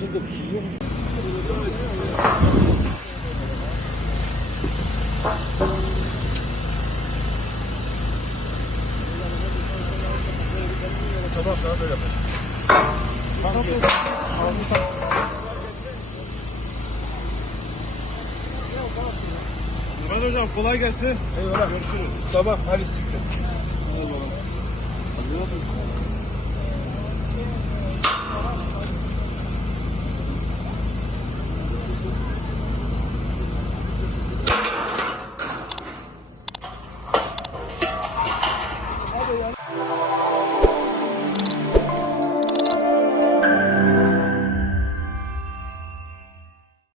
Nasıl da bir şey yok. Sabah daha böyle yapalım. Murat hocam kolay gelsin. Eyvallah. Görüşürüz. Sabah hadi siktir. Eyvallah.